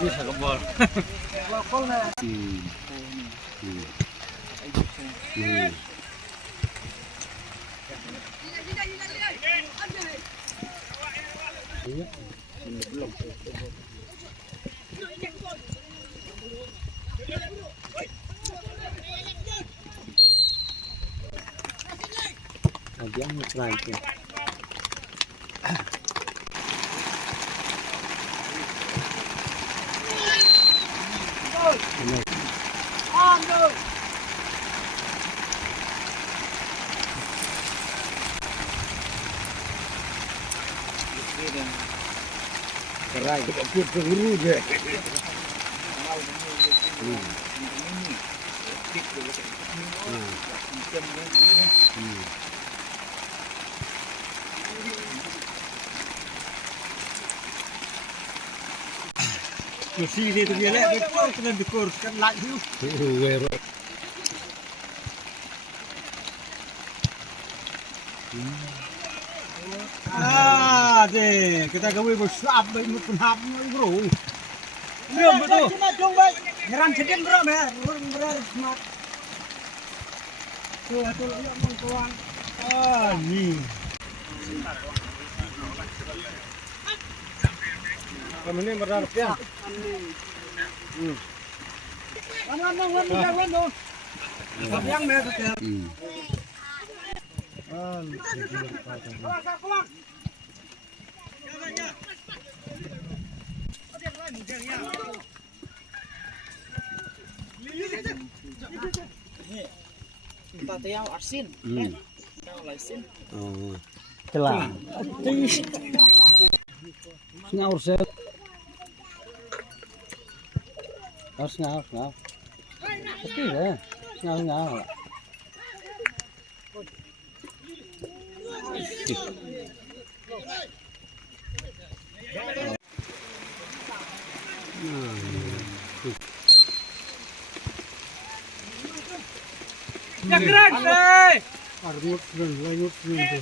Bisa kebal. Yang lagi. Kerai, kita keburu je. Kursi dia tu dia lek betul kena dikuruskan lagi. Ah, deh, kita gawe besar baik menghap bro. Belum betul. Jom baik. Ngeram sedem bro ya. Benar smart. Tuh, lihat mengkuang. Ah, ni. Kamu ni benar ya. Wan. Yang merah tu. Tata yang asin. Asin. Oh. Celah. Ngaur set. Harus ngaur. Tapi ya, ngaur. Gerak deh. Argut dan lanjut itu.